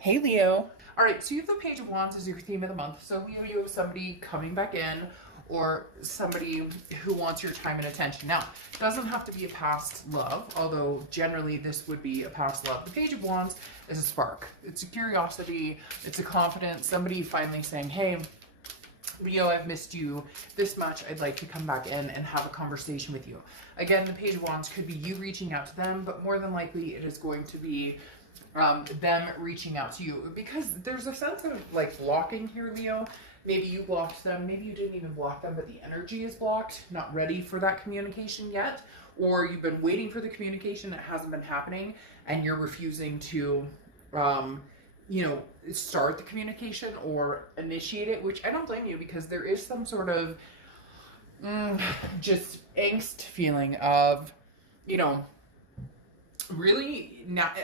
Hey Leo. All right, so you have the Page of Wands as your theme of the month. So Leo, you have somebody coming back in or somebody who wants your time and attention. Now, it doesn't have to be a past love, although generally this would be a past love. The Page of Wands is a spark. It's a curiosity. It's a confidence. Somebody finally saying, hey, Leo, I've missed you this much. I'd like to come back in and have a conversation with you. Again, the Page of Wands could be you reaching out to them, but more than likely it is going to be them reaching out to you, because there's a sense of like blocking here, Leo. Maybe you blocked them, maybe you didn't even block them, but the energy is blocked, not ready for that communication yet, or you've been waiting for the communication that hasn't been happening and you're refusing to start the communication or initiate it, which I don't blame you, because there is some sort of just angst feeling of, really not.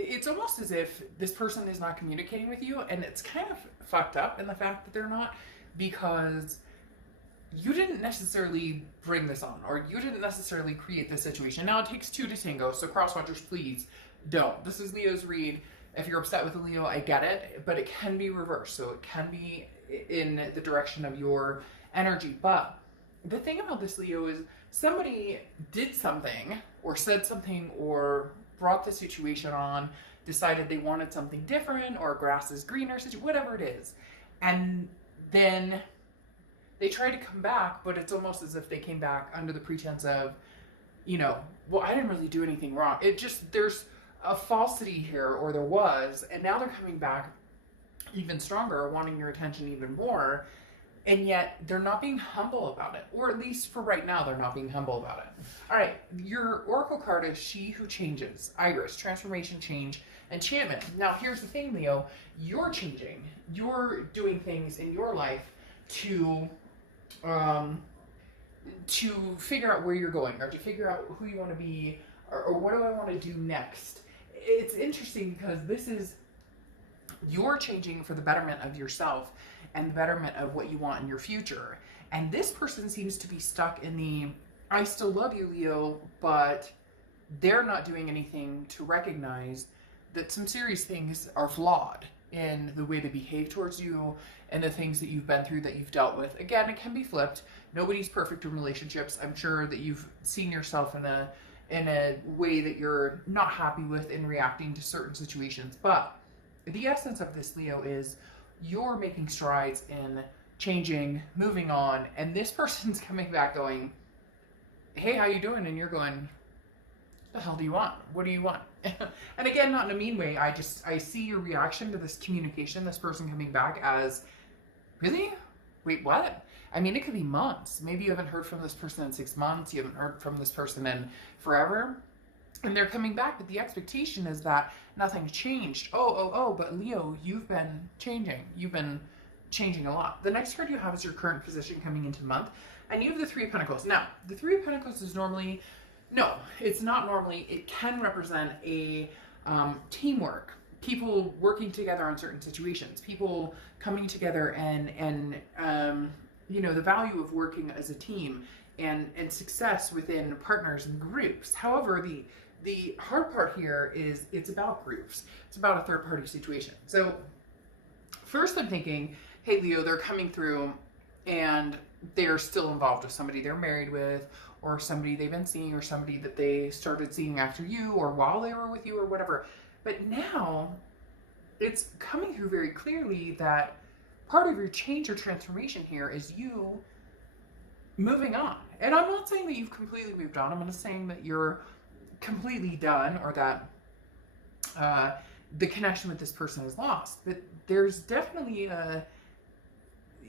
It's almost as if this person is not communicating with you, and it's kind of fucked up in the fact that they're not, because you didn't necessarily bring this on, or you didn't necessarily create this situation. Now, it takes two to tango, so crosswatchers, please don't. This is Leo's read. If you're upset with a Leo, I get it, but it can be reversed, so it can be in the direction of your energy. But the thing about this, Leo, is somebody did something or said something or brought the situation on, decided they wanted something different, or grass is greener, whatever it is. And then they try to come back, but it's almost as if they came back under the pretense of, well, I didn't really do anything wrong. There's a falsity here, or there was, and now they're coming back even stronger, wanting your attention even more. And yet they're not being humble about it, or at least for right now, they're not being humble about it. All right, your oracle card is She Who Changes, Iris, transformation, change, enchantment. Now, here's the thing, Leo, you're changing. You're doing things in your life to figure out where you're going, or to figure out who you want to be, or what do I want to do next. It's interesting because this is, you're changing for the betterment of yourself and the betterment of what you want in your future. And this person seems to be stuck in the, I still love you, Leo, but they're not doing anything to recognize that some serious things are flawed in the way they behave towards you and the things that you've been through, that you've dealt with. Again, it can be flipped. Nobody's perfect in relationships. I'm sure that you've seen yourself in a way that you're not happy with in reacting to certain situations. But the essence of this, Leo, is you're making strides in changing, moving on, and this person's coming back going, hey, how you doing? And you're going, the hell do you want? What do you want? And again, not in a mean way. I see your reaction to this communication, this person coming back as, really? Wait, what? I mean, it could be months. Maybe you haven't heard from this person in 6 months. You haven't heard from this person in forever. And they're coming back, but the expectation is that nothing's changed. But Leo, you've been changing. You've been changing a lot. The next card you have is your current position coming into the month, and you have the Three of Pentacles. Now, the Three of Pentacles is normally, no, it's not normally, it can represent a teamwork. People working together on certain situations. People coming together and the value of working as a team and success within partners and groups. However, the hard part here is it's about groups. It's about a third party situation. So first I'm thinking, hey Leo, they're coming through and they're still involved with somebody they're married with, or somebody they've been seeing, or somebody that they started seeing after you or while they were with you or whatever. But now it's coming through very clearly that part of your change or transformation here is you moving on. And I'm not saying that you've completely moved on. I'm not saying that you're completely done, or that the connection with this person is lost. But there's definitely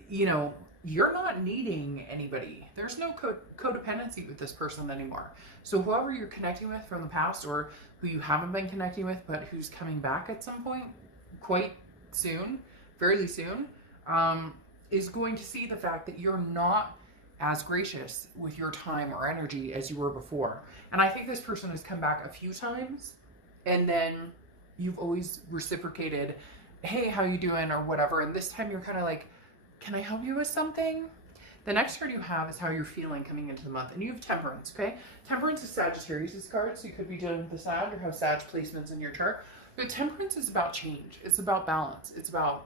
you're not needing anybody. There's no codependency with this person anymore. So whoever you're connecting with from the past, or who you haven't been connecting with, but who's coming back at some point, quite soon, fairly soon, is going to see the fact that you're not as gracious with your time or energy as you were before. And I think this person has come back a few times, and then you've always reciprocated, hey, how you doing, or whatever. And this time you're kind of like, can I help you with something? The next card you have is how you're feeling coming into the month. And you have Temperance, okay? Temperance is Sagittarius' card, so you could be dealing with the Sag or have Sag placements in your chart. But temperance is about change. It's about balance. It's about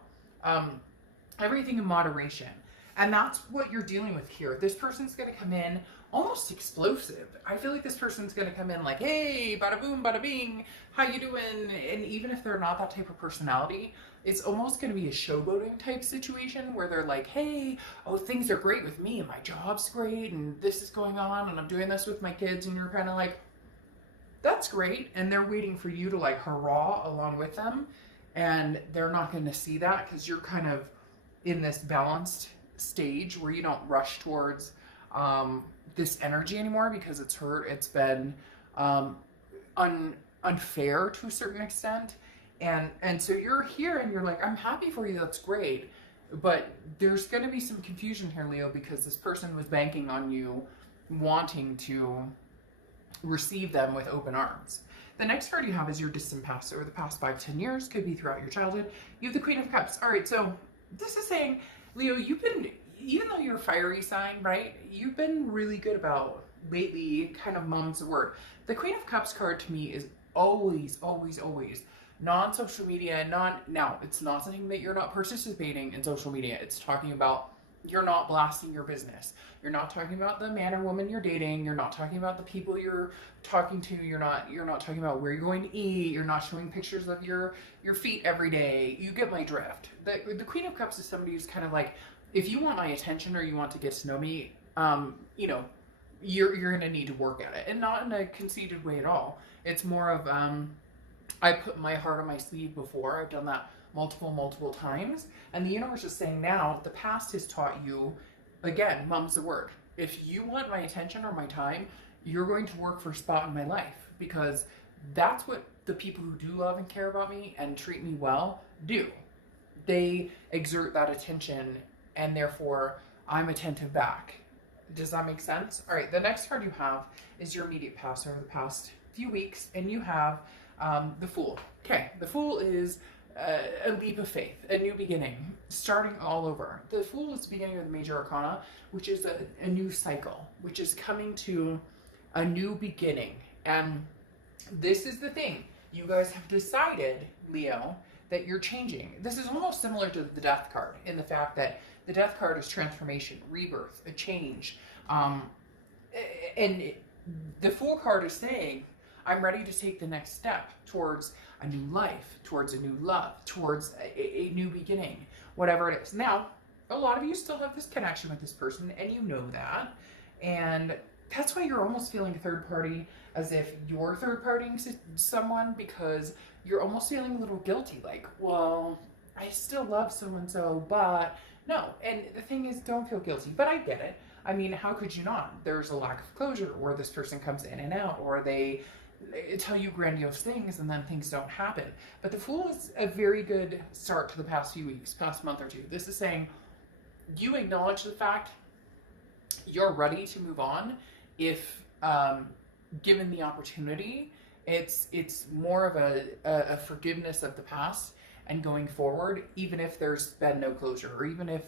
everything in moderation. And that's what you're dealing with here. This person's going to come in almost explosive. I feel like this person's going to come in like, hey, bada boom, bada bing, how you doing? And even if they're not that type of personality, it's almost going to be a showboating type situation where they're like, hey, oh, things are great with me and my job's great and this is going on and I'm doing this with my kids. And you're kind of like, that's great. And they're waiting for you to like hurrah along with them. And they're not going to see that because you're kind of in this balanced stage where you don't rush towards this energy anymore because it's hurt. It's been unfair to a certain extent. And so you're here and you're like, I'm happy for you. That's great. But there's going to be some confusion here, Leo, because this person was banking on you wanting to receive them with open arms. The next card you have is your distant past over the past 5-10 years. Could be throughout your childhood. You have the Queen of Cups. All right, so this is saying, Leo, you've been, even though you're a fiery sign, right? You've been really good about lately, kind of mum's the word. The Queen of Cups card to me is always, always, always non-social media, now it's not saying that you're not participating in social media. It's talking about you're not blasting your business. You're not talking about the man or woman you're dating. You're not talking about the people you're talking to. You're not talking about where you're going to eat. You're not showing pictures of your feet every day. You get my drift. The Queen of Cups is somebody who's kind of like, if you want my attention or you want to get to know me, you know, you're gonna need to work at it, and not in a conceited way at all. It's more of I put my heart on my sleeve before. I've done that multiple times. And the universe is saying now, the past has taught you, again, mum's the word. If you want my attention or my time, you're going to work for a spot in my life, because that's what the people who do love and care about me and treat me well do. They exert that attention and therefore I'm attentive back. Does that make sense? All right, the next card you have is your immediate past over the past few weeks, and you have the Fool. Okay, the Fool is a leap of faith, a new beginning, starting all over. The Fool is the beginning of the major arcana, which is a new cycle, which is coming to a new beginning. And this is the thing. You guys have decided, Leo, that you're changing. This is almost similar to the Death card in the fact that the Death card is transformation, rebirth, a change. And the Fool card is saying, I'm ready to take the next step towards a new life, towards a new love, towards a new beginning, whatever it is. Now, a lot of you still have this connection with this person, and you know that. And that's why you're almost feeling third party, as if you're third partying someone, because you're almost feeling a little guilty. Like, well, I still love so-and-so, but no. And the thing is, don't feel guilty. But I get it. I mean, how could you not? There's a lack of closure, or this person comes in and out, or they tell you grandiose things and then things don't happen. But the Fool is a very good start to the past few weeks, past month or two. This is saying you acknowledge the fact you're ready to move on if given the opportunity. It's more of a forgiveness of the past and going forward, even if there's been no closure, or even if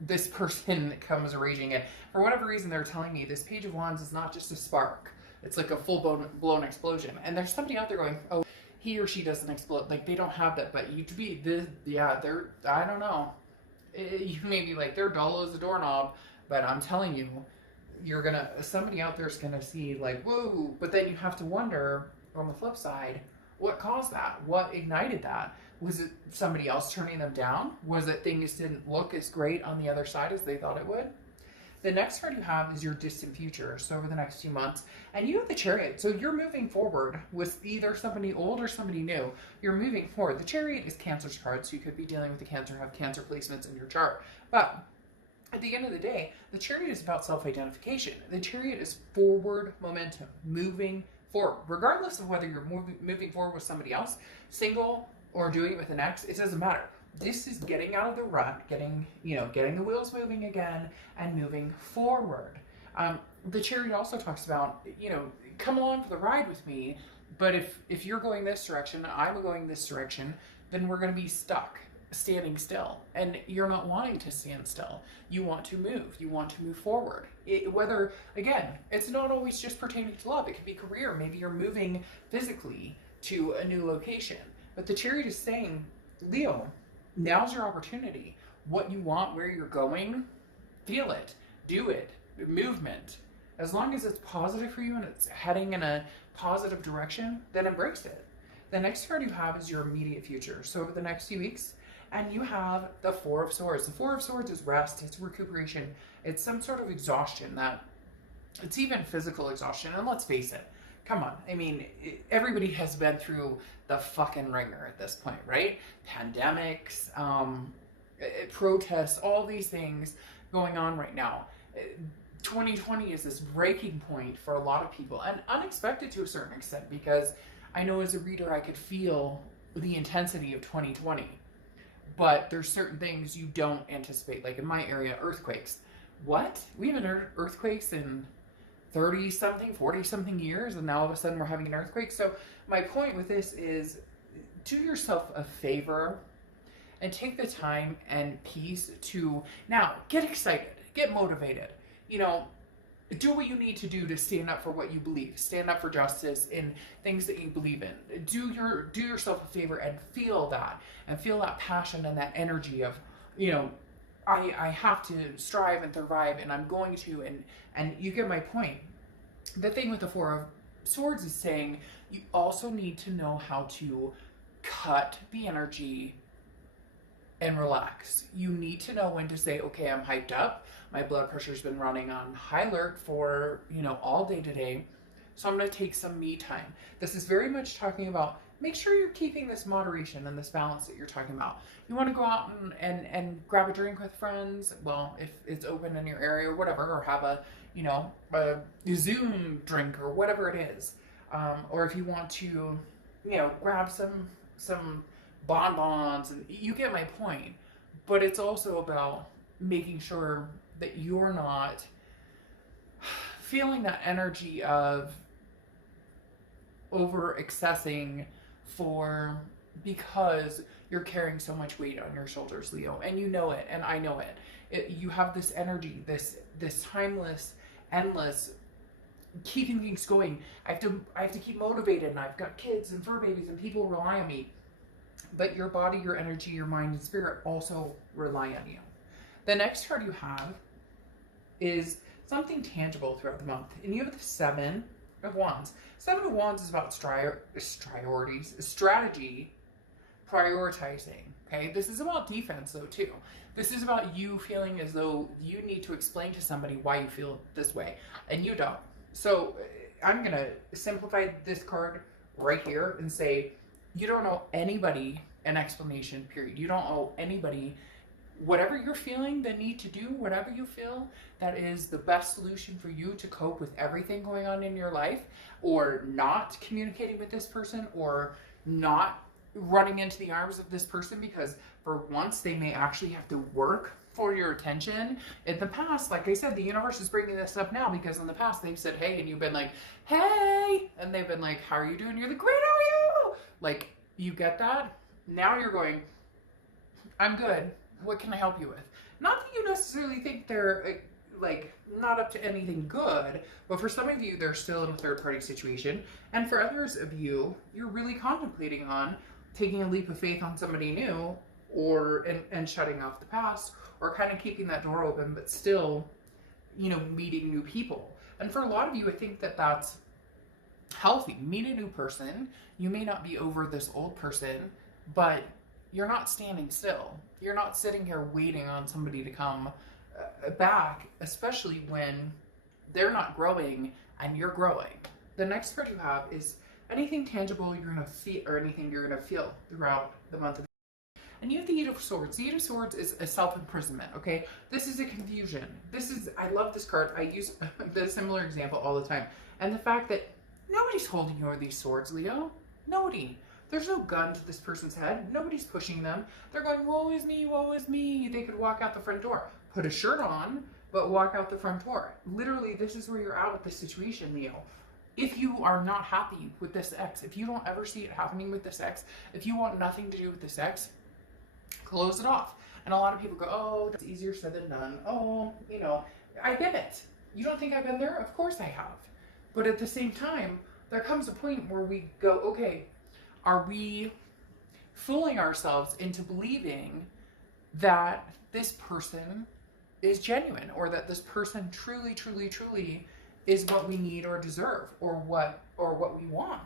this person comes raging in. For whatever reason, they're telling me this Page of Wands is not just a spark. It's like a full-blown explosion. And there's somebody out there going, oh, he or she doesn't explode. Like, they don't have that. But you to be this, yeah, they're, I don't know. You may be like, they're dull as a doorknob. But I'm telling you, somebody out there is going to see like, whoa. But then you have to wonder, on the flip side, what caused that? What ignited that? Was it somebody else turning them down? Was it things didn't look as great on the other side as they thought it would? The next card you have is your distant future, so over the next few months. And you have the Chariot, so you're moving forward with either somebody old or somebody new. You're moving forward. The Chariot is Cancer's card, so you could be dealing with the Cancer, have Cancer placements in your chart. But at the end of the day, the Chariot is about self-identification. The Chariot is forward momentum, moving forward. Regardless of whether you're moving forward with somebody else, single, or doing it with an ex, it doesn't matter. This is getting out of the rut, getting the wheels moving again and moving forward. The Chariot also talks about, come along for the ride with me, but if you're going this direction, I'm going this direction, then we're going to be stuck, standing still. And you're not wanting to stand still. You want to move. You want to move forward. Again, it's not always just pertaining to love. It could be career. Maybe you're moving physically to a new location. But the Chariot is saying, Leo, now's your opportunity. What you want, where you're going, feel it, do it, movement. As long as it's positive for you and it's heading in a positive direction, then embrace it. The next card you have is your immediate future. So over the next few weeks, and you have the Four of Swords. The Four of Swords is rest, it's recuperation, it's some sort of exhaustion, that it's even physical exhaustion. And let's face it, come on. I mean, everybody has been through the fucking ringer at this point, right? Pandemics, protests, all these things going on right now. 2020 is this breaking point for a lot of people, and unexpected to a certain extent, because I know as a reader I could feel the intensity of 2020. But there's certain things you don't anticipate. Like in my area, earthquakes. What? We haven't heard earthquakes in 30-something, 40-something years, and now all of a sudden we're having an earthquake. So my point with this is, do yourself a favor and take the time and peace to now get excited, get motivated. You know, do what you need to do to stand up for what you believe. Stand up for justice in things that you believe in. Do yourself a favor and feel that passion and that energy of, you know, I have to strive and survive, and I'm going to, and you get my point. The thing with the Four of Swords is saying you also need to know how to cut the energy and relax. You need to know when to say, okay, I'm hyped up. My blood pressure's been running on high alert for, you know, all day today. So I'm going to take some me time. This is very much talking about, make sure you're keeping this moderation and this balance that you're talking about. You want to go out and grab a drink with friends. Well, if it's open in your area or whatever, or have a, you know, a Zoom drink or whatever it is. Or if you want to, you know, grab some bonbons, and you get my point. But it's also about making sure that you're not feeling that energy of over accessing because you're carrying so much weight on your shoulders, Leo, and you know it, and I know it. You have this energy, this timeless, endless, keeping things going. I have to keep motivated, and I've got kids and fur babies, and people rely on me. But your body, your energy, your mind, and spirit also rely on you. The next card you have is something tangible throughout the month. And you have the Seven of Wands. Seven of Wands is about strategy, prioritizing. Okay, this is about defense though too. This is about you feeling as though you need to explain to somebody why you feel this way, and you don't. So I'm gonna simplify this card right here and say, you don't owe anybody an explanation, period. You don't owe anybody. Whatever you're feeling the need to do, whatever you feel that is the best solution for you to cope with everything going on in your life, or not communicating with this person, or not running into the arms of this person because for once they may actually have to work for your attention. In the past, like I said, the universe is bringing this up now because in the past they've said, hey, and you've been like, hey, and they've been like, how are you doing? You're like, great, how are you? Like, you get that? Now you're going, I'm good. What can I help you with? Not that you necessarily think they're like not up to anything good, but for some of you, they're still in a third party situation. And for others of you, you're really contemplating on taking a leap of faith on somebody new, or and shutting off the past, or kind of keeping that door open, but still, you know, meeting new people. And for a lot of you, I think that that's healthy. Meet a new person. You may not be over this old person, but you're not standing still. You're not sitting here waiting on somebody to come back, especially when they're not growing and you're growing. The next card you have is anything tangible you're going to feel, or anything you're going to feel throughout the month of. And you have the Eight of Swords. The Eight of Swords is a self-imprisonment, okay? This is a confusion. I love this card. I use the similar example all the time. And the fact that nobody's holding you with these swords, Leo. Nobody. There's no gun to this person's head. Nobody's pushing them. They're going, woe is me, woe is me. They could walk out the front door. Put a shirt on, but walk out the front door. Literally, this is where you're at with this situation, Leo. If you are not happy with this ex, if you don't ever see it happening with this ex, if you want nothing to do with this ex, close it off. And a lot of people go, oh, that's easier said than done. Oh, you know, I get it. You don't think I've been there? Of course I have. But at the same time, there comes a point where we go, okay, are we fooling ourselves into believing that this person is genuine, or that this person truly, truly, truly is what we need or deserve, or what we want?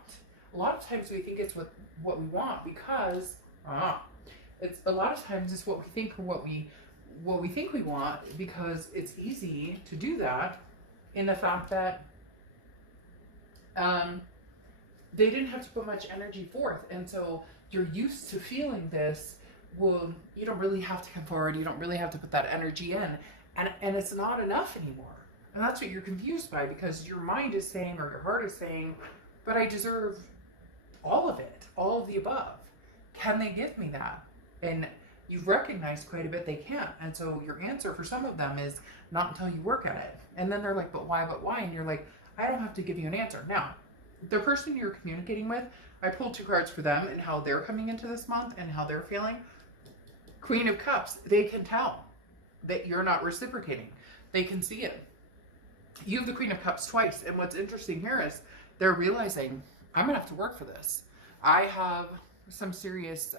A lot of times we think it's what we want because it's a lot of times it's what we think, or what we think we want, because it's easy to do that in the fact that they didn't have to put much energy forth, and so you're used to feeling this. Well, you don't really have to come forward, you don't really have to put that energy in, and it's not enough anymore. And that's what you're confused by, because your mind is saying, or your heart is saying, but I deserve all of it, all of the above. Can they give me that? And you've recognized quite a bit they can't. And so your answer for some of them is not until you work at it. And then they're like, but why? And you're like, I don't have to give you an answer. Now, the person you're communicating with, I pulled 2 cards for them and how they're coming into this month and how they're feeling. Queen of Cups, they can tell that you're not reciprocating. They can see it. You have the Queen of Cups twice. And what's interesting here is they're realizing, I'm going to have to work for this. I have some serious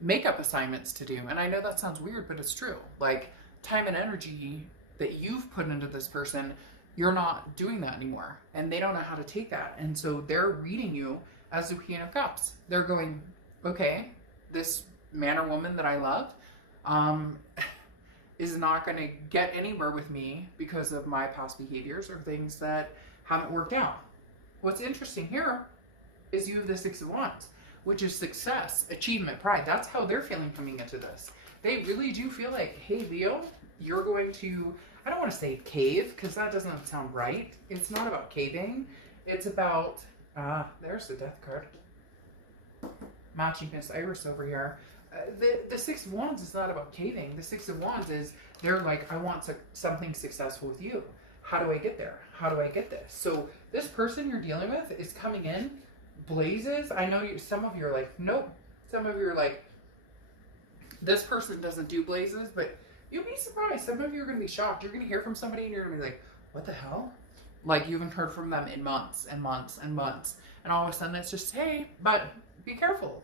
makeup assignments to do. And I know that sounds weird, but it's true. Like, time and energy that you've put into this person, you're not doing that anymore. And they don't know how to take that. And so they're reading you as the Queen of Cups. They're going, okay, this man or woman that I love is not going to get anywhere with me because of my past behaviors or things that haven't worked out. What's interesting here is you have the 6 of Wands, which is success, achievement, pride. That's how they're feeling coming into this. They really do feel like, hey, Leo, you're going to, I don't want to say cave, because that doesn't sound right. It's not about caving. It's about, there's the Death card. Matching Miss Iris over here. The 6 of Wands is not about caving. The 6 of Wands is, they're like, I want something successful with you. How do I get there? How do I get this? So this person you're dealing with is coming in blazes. I know some of you are like, nope. Some of you are like, this person doesn't do blazes, but you'll be surprised. Some of you are going to be shocked. You're going to hear from somebody and you're going to be like, what the hell? Like, you haven't heard from them in months and months and months. And all of a sudden it's just, hey, but be careful.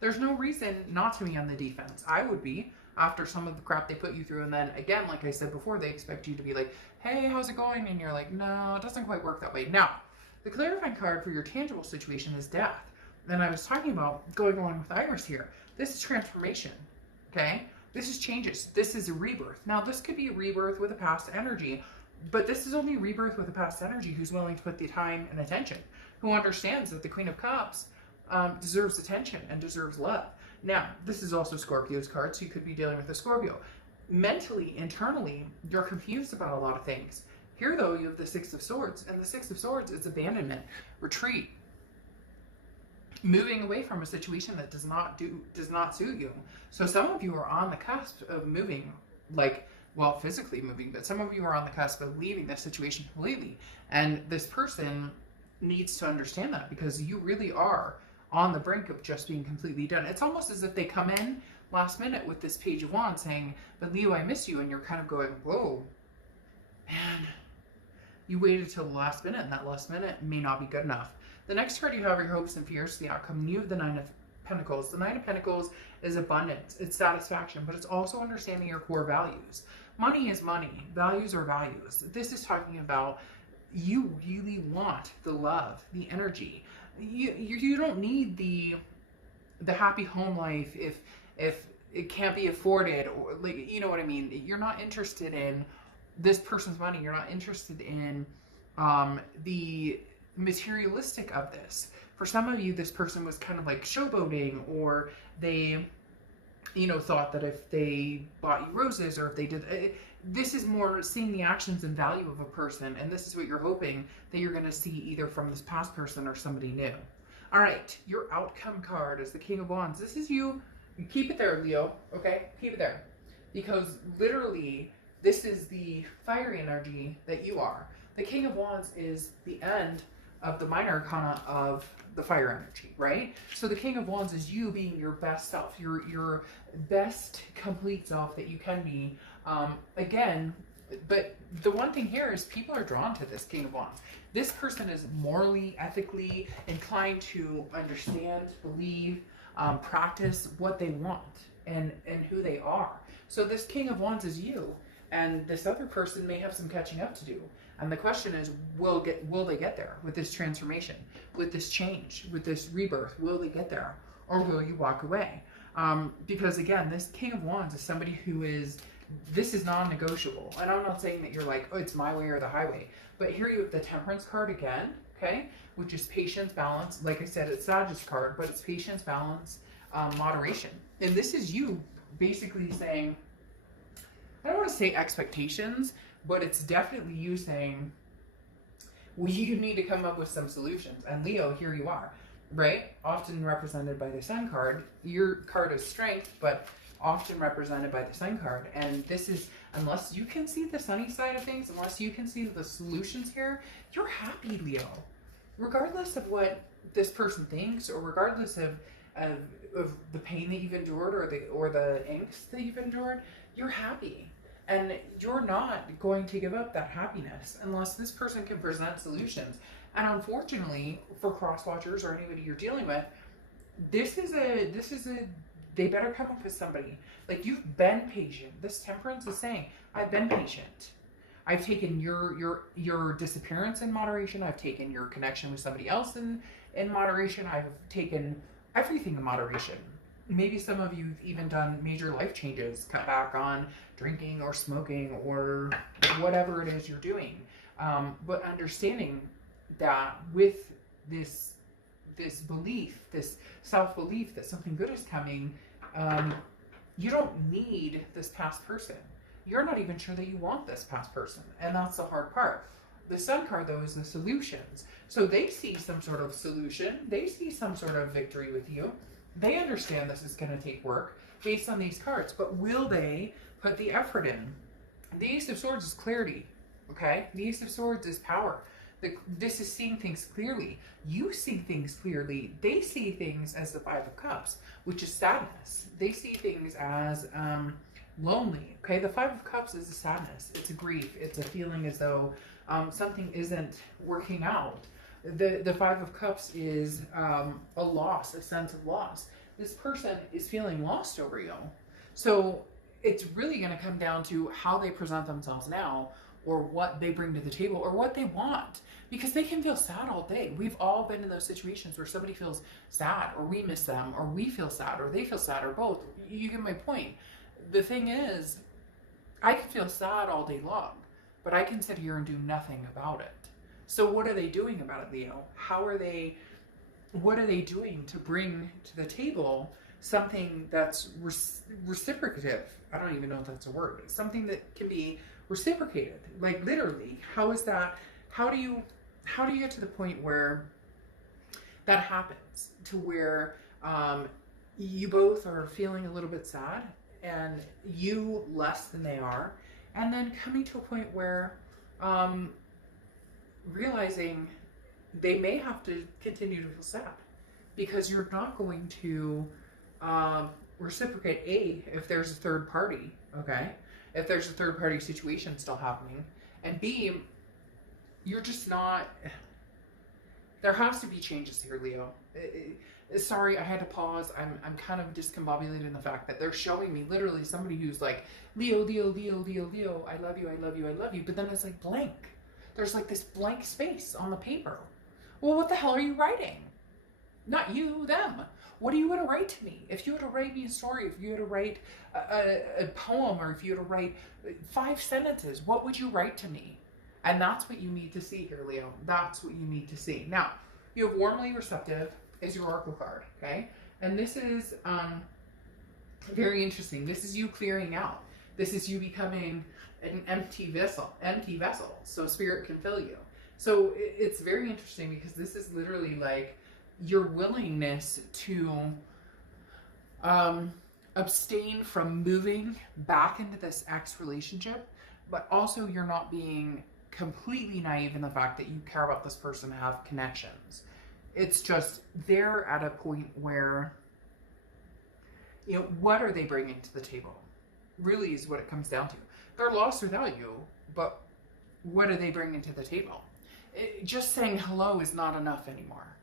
There's no reason not to be on the defense. I would be, after some of the crap they put you through. And then again, like I said before, they expect you to be like, hey, how's it going? And you're like, no, it doesn't quite work that way. Now, the clarifying card for your tangible situation is death. And I was talking about going along with Iris here. This is transformation, okay? This is changes. This is a rebirth. Now, this could be a rebirth with a past energy, but this is only a rebirth with a past energy who's willing to put the time and attention, who understands that the Queen of Cups deserves attention and deserves love. Now, this is also Scorpio's card, so you could be dealing with a Scorpio. Mentally, internally, you're confused about a lot of things. Here, though, you have the 6 of Swords, and the 6 of Swords is abandonment, retreat, moving away from a situation that does not suit you. So some of you are on the cusp of moving, like, well, physically moving, but some of you are on the cusp of leaving this situation completely. And this person needs to understand that, because you really are on the brink of just being completely done. It's almost as if they come in last minute with this Page of Wands saying, but Leo, I miss you. And you're kind of going, whoa, man, you waited till the last minute, and that last minute may not be good enough. The next card you have are your hopes and fears, the outcome. You have the 9 of Pentacles. The 9 of Pentacles is abundance. It's satisfaction, but it's also understanding your core values. Money is money. Values are values. This is talking about you really want the love, the energy. You don't need the happy home life if it can't be afforded, or, like, you know what I mean. You're not interested in this person's money. You're not interested in the materialistic of this. For some of you, this person was kind of like showboating, or they, you know, thought that if they bought you roses, or if they did, this is more seeing the actions and value of a person. And this is what you're hoping that you're going to see either from this past person or somebody new. All right. Your outcome card is the King of Wands. This is you. Keep it there, Leo. Okay. Keep it there, because literally this is the fiery energy that you are. The King of Wands is the end of the minor arcana of the fire energy, right? So the King of Wands is you being your best self, your best complete self that you can be. Again, But the one thing here is people are drawn to this King of Wands. This person is morally, ethically inclined to understand, believe, practice what they want and who they are. So this King of Wands is you, and this other person may have some catching up to do. And the question is, will they get there with this transformation, with this change, with this rebirth? Will they get there, or will you walk away? Because again, this King of Wands is somebody who is, this is non-negotiable. And I'm not saying that you're like, oh, it's my way or the highway. But here you have the Temperance card again, okay? Which is patience, balance. Like I said, it's Sagittarius card, but it's patience, balance, moderation. And this is you basically saying, I don't want to say expectations, but it's definitely you saying, well, you need to come up with some solutions. And Leo, here you are, right? Often represented by the Sun card. Your card is strength, but often represented by the Sun card. And this is, unless you can see the sunny side of things, unless you can see the solutions here, you're happy, Leo. Regardless of what this person thinks, or regardless of the pain that you've endured, or the angst that you've endured, you're happy. And you're not going to give up that happiness unless this person can present solutions. And unfortunately, for cross-watchers or anybody you're dealing with, this is a they better come up with somebody. Like, you've been patient. This Temperance is saying, I've been patient. I've taken your disappearance in moderation. I've taken your connection with somebody else in moderation. I've taken everything in moderation. Maybe some of you've even done major life changes, cut back on drinking or smoking or whatever it is you're doing. But understanding that with this belief, this self-belief that something good is coming, you don't need this past person. You're not even sure that you want this past person. And that's the hard part. The Sun card, though, is the solutions. So they see some sort of solution. They see some sort of victory with you. They understand this is going to take work based on these cards. But will they put the effort in? The Ace of Swords is clarity. Okay? The Ace of Swords is power. This is seeing things clearly. You see things clearly. They see things as the Five of Cups, which is sadness. They see things as lonely. Okay, the Five of Cups is a sadness. It's a grief. It's a feeling as though something isn't working out. The Five of Cups is a loss, a sense of loss. This person is feeling lost over you. So it's really going to come down to how they present themselves now, or what they bring to the table, or what they want. Because they can feel sad all day. We've all been in those situations where somebody feels sad, or we miss them, or we feel sad, or they feel sad, or both. You get my point. The thing is, I can feel sad all day long, but I can sit here and do nothing about it. So what are they doing about it, Leo? What are they doing to bring to the table something that's reciprocative? I don't even know if that's a word. Something that can be reciprocated, like literally. How is that? How do you get to the point where that happens, to where you both are feeling a little bit sad, and you less than they are, and then coming to a point where realizing they may have to continue to feel sad because you're not going to reciprocate, if there's a third party, okay? If there's a third party situation still happening, and B, you're just not, there has to be changes here, Leo. Sorry, I had to pause. I'm kind of discombobulated in the fact that they're showing me literally somebody who's like, Leo, Leo, Leo, Leo, Leo, I love you, I love you, I love you. But then it's like blank. There's like this blank space on the paper. Well, what the hell are you writing? Not you, them. What are you going to write to me? If you were to write me a story, if you were to write a poem, or if you were to write 5 sentences, what would you write to me? And that's what you need to see here, Leo. That's what you need to see. Now, you have warmly receptive is your Oracle card, okay? And this is very interesting. This is you clearing out. This is you becoming an empty vessel, so spirit can fill you. So it's very interesting because this is literally like your willingness to abstain from moving back into this ex relationship, but also you're not being completely naive in the fact that you care about this person and have connections. It's just they're at a point where, you know, what are they bringing to the table? Really is what it comes down to. They're lost without you. but what are they bringing to the table? Just saying hello is not enough anymore.